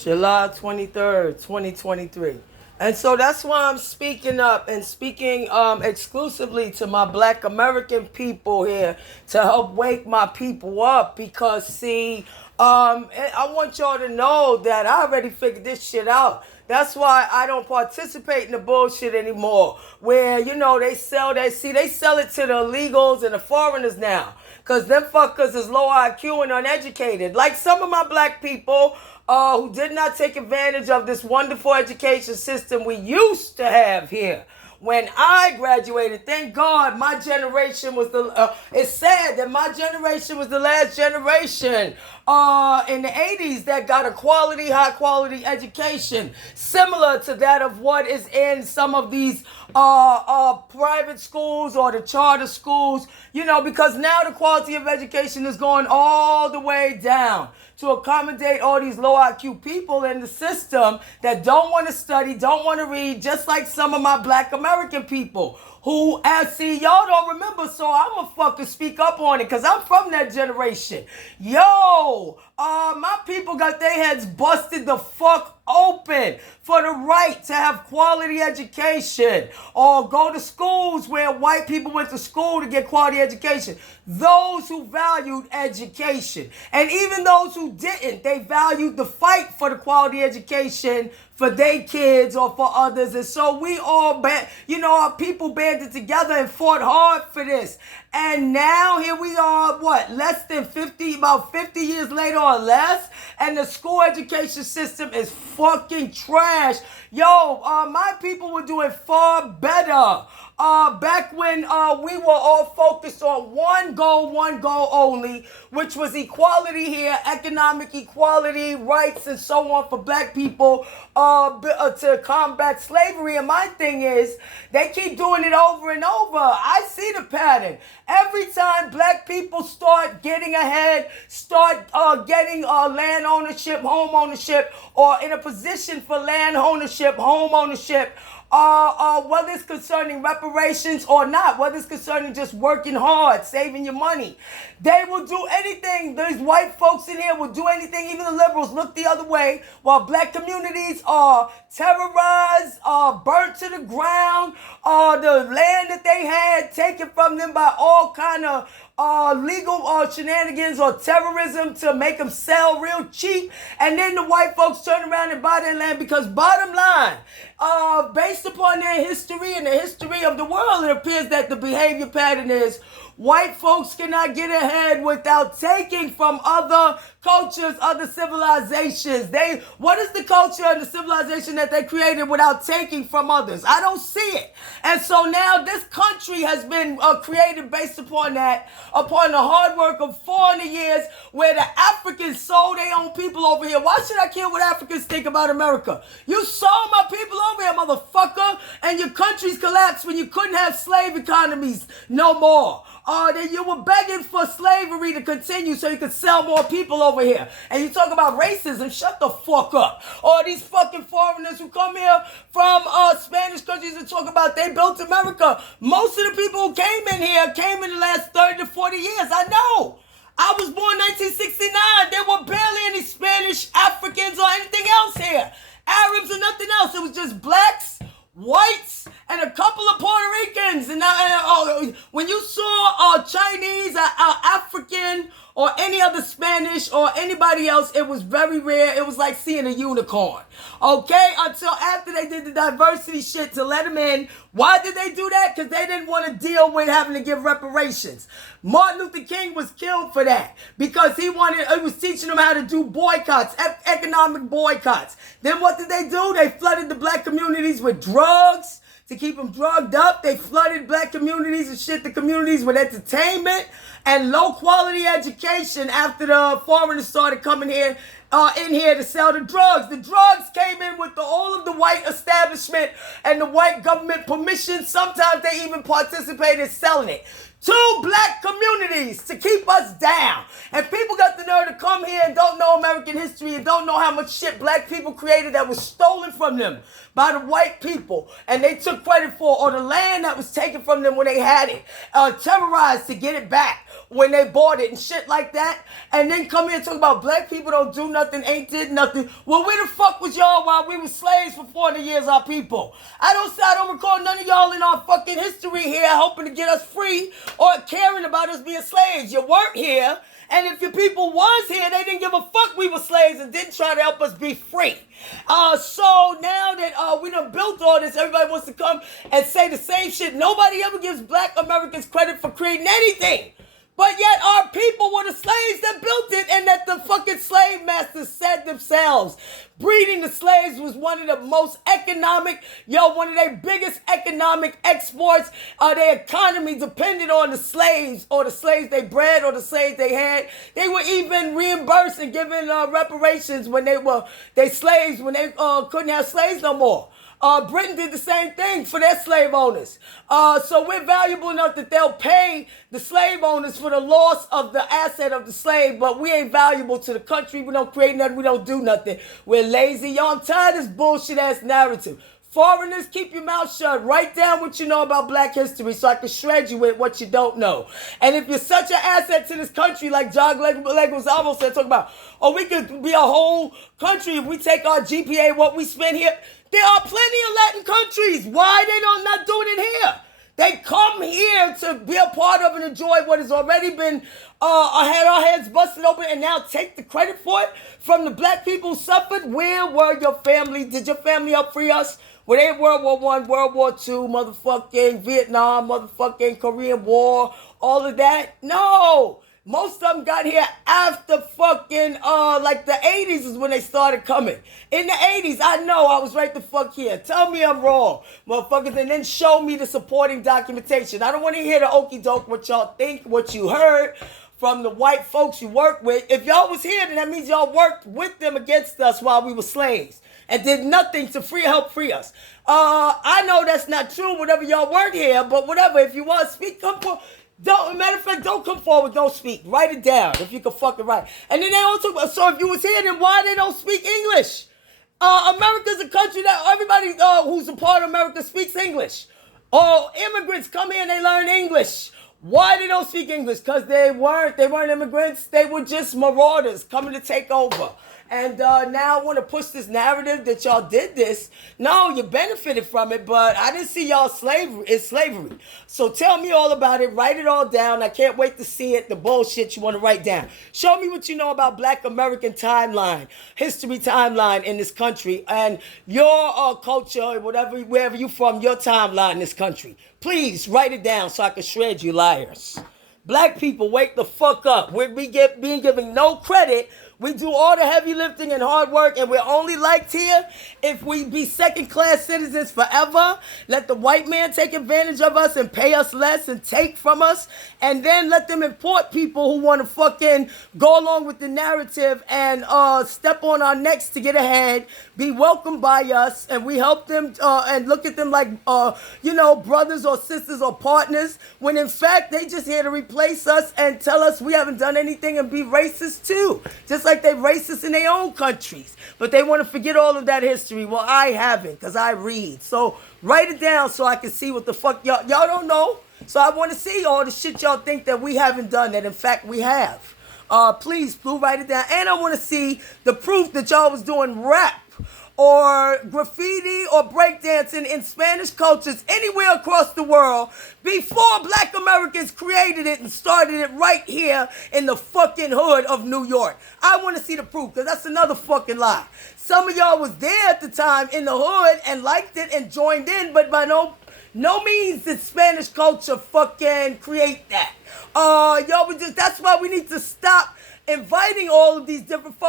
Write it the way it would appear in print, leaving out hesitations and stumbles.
July 23rd, 2023. And so that's why I'm speaking up and speaking exclusively to my Black American people here to help wake my people up because, see, I want y'all to know that I already figured this shit out. That's why I don't participate in the bullshit anymore. Where, they sell they sell it to the illegals and the foreigners now. Because them fuckers is low IQ and uneducated. Like some of my black people who did not take advantage of this wonderful education system we used to have here. When I graduated, thank God my generation was it's sad that my generation was the last generation in the 80s that got a high quality education, similar to that of what is in some of these private schools or the charter schools, because now the quality of education is going all the way down to accommodate all these low IQ people in the system that don't want to study, don't want to read, just like some of my Black American people who, see, y'all don't remember, so I'm going to fucking speak up on it because I'm from that generation. Yo, my people got their heads busted the fuck open for the right to have quality education or go to schools where white people went to school to get quality education. Those who valued education. And even those who didn't, they valued the fight for the quality education for their kids or for others. And so we all, our people banded together and fought hard for this. And now here we are, less than 50, about 50 years later or less, and the school education system is fucking trash. Yo, my people were doing far better. Back when we were all focused on one goal only, which was equality here, economic equality, rights, and so on for black people to combat slavery. And my thing is, they keep doing it over and over. I see the pattern. Every time black people start getting ahead, start getting land ownership, home ownership, or in a position for land ownership, home ownership, whether it's concerning reparations or not, whether it's concerning just working hard, saving your money, they will do anything. These white folks in here will do anything. Even the liberals look the other way while black communities are terrorized, burnt to the ground, the land that they had taken from them by all kind of legal shenanigans or terrorism to make them sell real cheap. And then the white folks turn around and buy their land because bottom line, based upon their history and the history of the world, it appears that the behavior pattern is white folks cannot get ahead without taking from other cultures, other civilizations. What is the culture and the civilization that they created without taking from others? I don't see it. And so now this country has been created based upon that, upon the hard work of 400 years where the Africans sold their own people over here. Why should I care what Africans think about America? You sold my people over here, motherfucker, and your countries collapsed when you couldn't have slave economies no more. That you were begging for slavery to continue so you could sell more people over here. And you talk about racism, shut the fuck up. Or these fucking foreigners who come here from Spanish countries and talk about they built America. Most of the people who came in here came in the last 30 to 40 years. I know. I was born 1969. There were barely any Spanish, Africans, or anything else here. Arabs or nothing else. It was just blacks, whites, and a couple of Puerto Ricans. And when you saw Chinese, African, or any other Spanish or anybody else, it was very rare. It was like seeing a unicorn. Okay? Until after they did the diversity shit to let them in. Why did they do that? Because they didn't want to deal with having to give reparations. Martin Luther King was killed for that because he was teaching them how to do boycotts, economic boycotts. Then what did they do? They flooded the black communities with drugs to keep them drugged up. They flooded black communities and shit the communities with entertainment and low quality education after the foreigners started coming here in here to sell the drugs. The drugs came in with all of the white establishment and the white government permission. Sometimes they even participated in selling it. Two black communities to keep us down. And people got the nerve to come here and don't know American history and don't know how much shit black people created that was stolen from them by the white people. And they took credit for, or the land that was taken from them when they had it, terrorized to get it back when they bought it and shit like that. And then come here and talk about black people don't do nothing, ain't did nothing. Well, where the fuck was y'all while we were slaves for 40 years, our people? I don't recall none of y'all in our fucking history here hoping to get us free or caring about us being slaves. You weren't here. And if your people was here, they didn't give a fuck we were slaves and didn't try to help us be free. So now that we done built all this, everybody wants to come and say the same shit. Nobody ever gives black Americans credit for creating anything. But yet our people were the slaves that built it, and that the fucking slave masters said themselves. Breeding the slaves was one of the most economic, one of their biggest economic exports. Their economy depended on the slaves, or the slaves they bred, or the slaves they had. They were even reimbursed and given reparations when they slaves, when they couldn't have slaves no more. Britain did the same thing for their slave owners. So we're valuable enough that they'll pay the slave owners for the loss of the asset of the slave, but we ain't valuable to the country. We don't create nothing. We don't do nothing. We're lazy. Y'all, I'm tired of this bullshit-ass narrative. Foreigners, keep your mouth shut. Write down what you know about black history so I can shred you with what you don't know. And if you're such an asset to this country, like John Leguizamo said, talk about, we could be a whole country if we take our GPA, what we spend here. There are plenty of Latin countries. Why they don't not doing it here? They come here to be a part of and enjoy what has already been had our heads busted open, and now take the credit for it from the black people who suffered. Where were your family? Did your family help free us? Were they World War I, World War II, motherfucking Vietnam, motherfucking Korean War, all of that? No. Most of them got here after fucking, like the 80s is when they started coming. In the 80s, I know I was right the fuck here. Tell me I'm wrong, motherfuckers, and then show me the supporting documentation. I don't want to hear the okie doke, what y'all think, what you heard from the white folks you work with. If y'all was here, then that means y'all worked with them against us while we were slaves and did nothing to help free us. I know that's not true, whatever y'all weren't here, but whatever, if you want to speak, come for. Matter of fact, don't come forward, don't speak. Write it down if you can fucking write. And then they also, so if you was here, then why they don't speak English? America's a country that everybody who's a part of America speaks English. Immigrants come here and they learn English. Why they don't speak English? Because they weren't immigrants. They were just marauders coming to take over. And now I want to push this narrative that y'all did this. No, you benefited from it, but I didn't see y'all slavery. So tell me all about it. Write it all down. I can't wait to see it, the bullshit you want to write down. Show me what you know about black American timeline, history timeline in this country, and your culture, wherever you from, your timeline in this country. Please write it down so I can shred you liars. Black people, wake the fuck up. We're being given no credit. We do all the heavy lifting and hard work, and we're only liked here if we be second-class citizens forever. Let the white man take advantage of us and pay us less and take from us, and then let them import people who want to fucking go along with the narrative and step on our necks to get ahead, be welcomed by us, and we help them and look at them like, brothers or sisters or partners, when in fact they just here to replace us and tell us we haven't done anything and be racist too. Just like they racist in their own countries. But they want to forget all of that history. Well, I haven't, because I read. So write it down so I can see what the fuck y'all don't know. So I want to see all the shit y'all think that we haven't done that in fact we have. Please, write it down. And I want to see the proof that y'all was doing rap or graffiti or breakdancing in Spanish cultures anywhere across the world before black Americans created it and started it right here in the fucking hood of New York. I want to see the proof, because that's another fucking lie. Some of y'all was there at the time in the hood and liked it and joined in, but by no means did Spanish culture fucking create that. That's why we need to stop inviting all of these different folks.